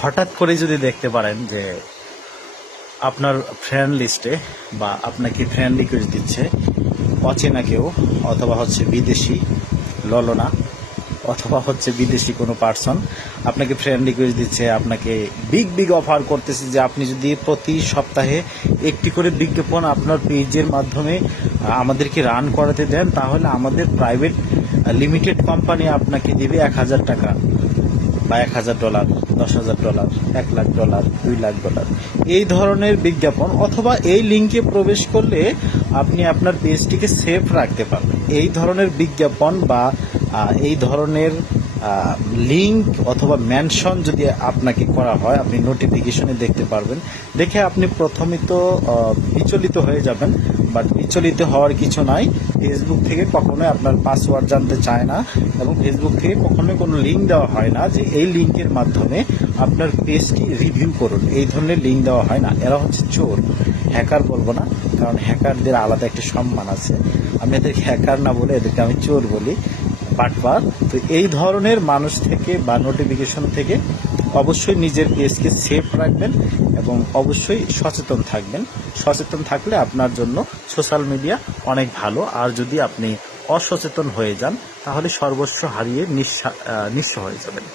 হঠাৎ করে যদি দেখতে পারেন যে আপনার ফ্রেন্ড লিস্টে বা আপনাকে ফ্রেন্ড রিকোয়েস্ট দিচ্ছে, অচেনা কেউ, অথবা হচ্ছে বিদেশি ললনা, অথবা হচ্ছে বিদেশি কোনো পার্সন আপনাকে ফ্রেন্ড রিকোয়েস্ট দিচ্ছে, আপনাকে বিগ বিগ অফার করতেছে যে আপনি যদি প্রতি সপ্তাহে একটি করে বিজ্ঞাপন আপনার পেজের মাধ্যমে আমাদেরকে রান করাতে দেন, তাহলে আমাদের প্রাইভেট লিমিটেড কোম্পানি আপনাকে দিবে এক হাজার টাকা বা এক হাজার ডলার দশ হাজার ডলার, এক লাখ ডলার, দুই লাখ ডলার। এই ধরনের বিজ্ঞাপন অথবা এই লিঙ্কে প্রবেশ করলে আপনি আপনার পেজটিকে সেফ রাখতে পারবেন। এই ধরনের বিজ্ঞাপন বা এই ধরনের লিঙ্ক অথবা মেনশন যদি আপনাকে করা হয়, আপনি নোটিফিকেশনে দেখতে পারবেন। দেখে আপনি প্রথমে তো বিচলিত হয়ে যাবেন বাট বিচলিত হওয়ার কিছু নাই। ফেসবুক থেকে কখনোই আপনার পাসওয়ার্ড জানতে চায় না এবং ফেসবুক থেকে কখনোই কোনো লিঙ্ক দেওয়া হয় না যে এই লিঙ্কের মাধ্যমে আপনার পেজটি রিভিউ করুন। এই ধরনের লিঙ্ক দেওয়া হয় না। এরা হচ্ছে চোর। হ্যাকার বলব না, কারণ হ্যাকারদের আলাদা একটা সম্মান আছে। আমি এদেরকে হ্যাকার না বলে এদেরকে আমি চোর বলি। বাটবার তো এই ধরনের মানুষ থেকে বা নোটিফিকেশন থেকে অবশ্যই নিজের পেজকে সেফ রাখবেন এবং অবশ্যই সচেতন থাকবেন। সচেতন থাকলে আপনার জন্য সোশ্যাল মিডিয়া অনেক ভালো। আর যদি আপনি অসচেতন হয়ে যান, তাহলে সর্বস্ব হারিয়ে নিঃস্ব হয়ে যাবেন।